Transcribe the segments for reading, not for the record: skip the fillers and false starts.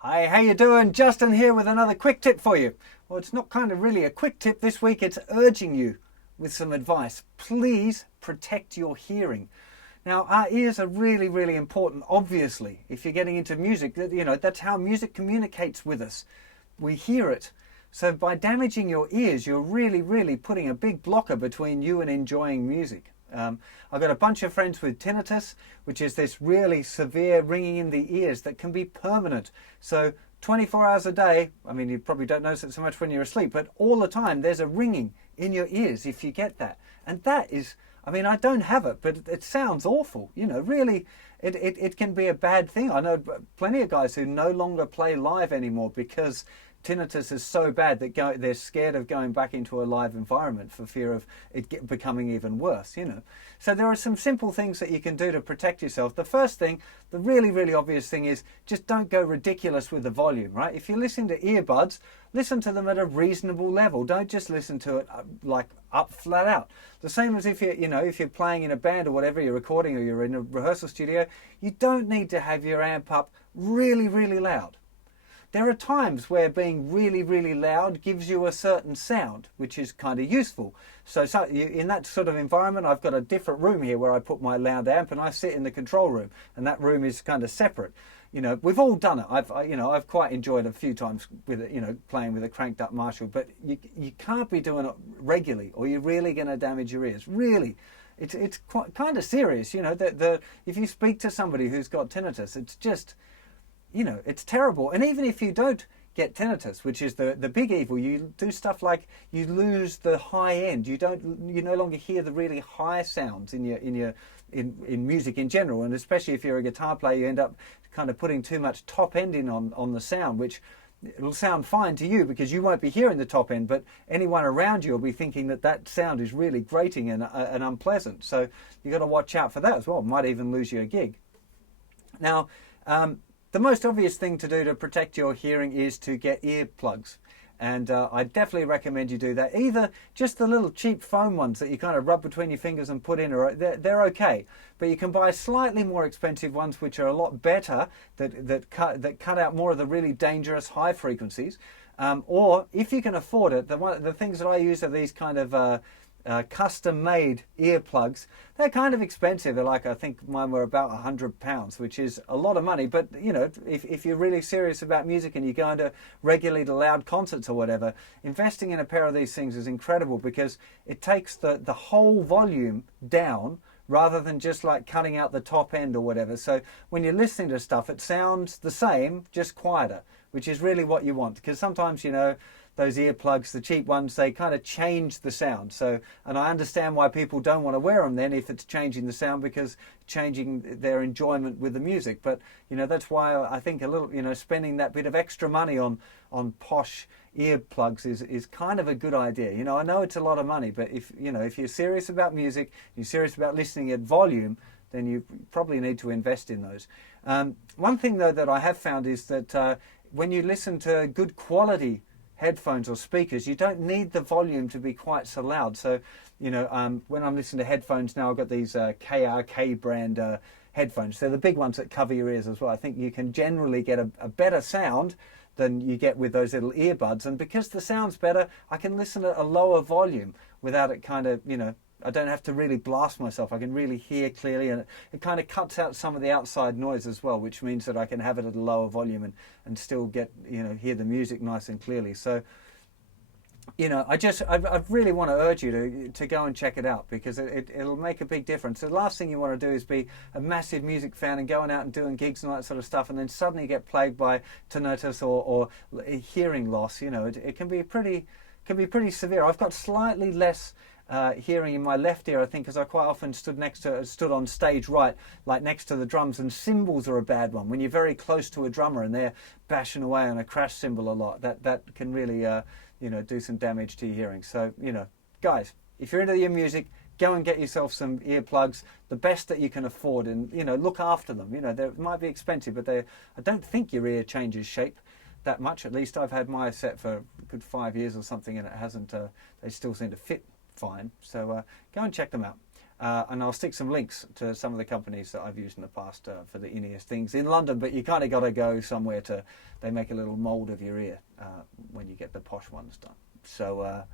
Hi, how you doing? Justin here with another quick tip for you. Well, it's not kind of really a quick tip this week, it's urging you with some advice. Please protect your hearing. Now, our ears are really, really important, obviously. If you're getting into music, that's how music communicates with us. We hear it. So by damaging your ears, you're really, really putting a big blocker between you and enjoying music. I've got a bunch of friends with tinnitus, which is this really severe ringing in the ears that can be permanent. So 24 hours a day, I mean, you probably don't notice it so much when you're asleep, but all the time there's a ringing in your ears if you get that. And that is, I mean, I don't have it, but it sounds awful. Really, it can be a bad thing. I know plenty of guys who no longer play live anymore because tinnitus is so bad that they're scared of going back into a live environment for fear of it becoming even worse. So there are some simple things that you can do to protect yourself. The first thing, the really, really obvious thing is just don't go ridiculous with the volume, right? If you listen to earbuds, listen to them at a reasonable level. Don't just listen to it like up flat out. The same as if you're playing in a band or whatever, you're recording or you're in a rehearsal studio, you don't need to have your amp up really, really loud. There are times where being really, really loud gives you a certain sound, which is kind of useful. So in that sort of environment, I've got a different room here where I put my loud amp and I sit in the control room, and that room is kind of separate. We've all done it. I've quite enjoyed a few times with it, playing with a cranked up Marshall, but you can't be doing it regularly or you're really going to damage your ears. Really. It's quite kind of serious, if you speak to somebody who's got tinnitus, it's just, it's terrible. And even if you don't get tinnitus, which is the big evil, you do stuff like you lose the high end. You no longer hear the really high sounds in music in general, and especially if you're a guitar player, you end up kind of putting too much top end in on the sound, which it'll sound fine to you because you won't be hearing the top end, but anyone around you will be thinking that sound is really grating and unpleasant. So you've got to watch out for that as well. It might even lose you a gig. Now, the most obvious thing to do to protect your hearing is to get earplugs. And I definitely recommend you do that. Either just the little cheap foam ones that you kind of rub between your fingers and put in, they're okay. But you can buy slightly more expensive ones which are a lot better, that cut out more of the really dangerous high frequencies. Or if you can afford it, the things that I use are these kind of custom-made earplugs. They're kind of expensive. They're I think mine were about £100, which is a lot of money. But if you're really serious about music and you're going to regularly to loud concerts or whatever, investing in a pair of these things is incredible because it takes the whole volume down rather than just cutting out the top end or whatever. So when you're listening to stuff, it sounds the same, just quieter, which is really what you want. Because sometimes, those earplugs, the cheap ones, they kind of change the sound. So, and I understand why people don't want to wear them then if it's changing the sound, because changing their enjoyment with the music. But, that's why I think a little, spending that bit of extra money on posh earplugs is kind of a good idea. I know it's a lot of money, but if you're serious about music, you're serious about listening at volume, then you probably need to invest in those. One thing though that I have found is that when you listen to good quality headphones or speakers, you don't need the volume to be quite so loud. So, when I'm listening to headphones now, I've got these KRK brand headphones. They're the big ones that cover your ears as well. I think you can generally get a better sound than you get with those little earbuds. And because the sound's better, I can listen at a lower volume without it kind of, I don't have to really blast myself. I can really hear clearly, and it kind of cuts out some of the outside noise as well, which means that I can have it at a lower volume and still get, hear the music nice and clearly. So, I really want to urge you to go and check it out because it'll make a big difference. The last thing you want to do is be a massive music fan and going out and doing gigs and all that sort of stuff, and then suddenly get plagued by tinnitus or hearing loss. It can be pretty severe. I've got slightly less hearing in my left ear, I think, because I quite often stood on stage right, next to the drums, and cymbals are a bad one. When you're very close to a drummer and they're bashing away on a crash cymbal a lot, that can really do some damage to your hearing. So guys, if you're into your music, go and get yourself some earplugs, the best that you can afford, and look after them. They might be expensive, but I don't think your ear changes shape that much. At least I've had my set for a good 5 years or something, and it hasn't. They still seem to fit fine. So go and check them out. And I'll stick some links to some of the companies that I've used in the past for the in-ear things in London, but you kind of got to go somewhere they make a little mould of your ear when you get the posh ones done. So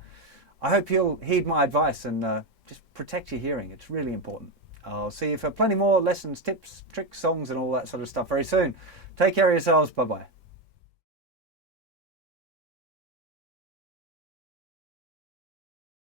I hope you'll heed my advice and just protect your hearing. It's really important. I'll see you for plenty more lessons, tips, tricks, songs and all that sort of stuff very soon. Take care of yourselves. Bye-bye.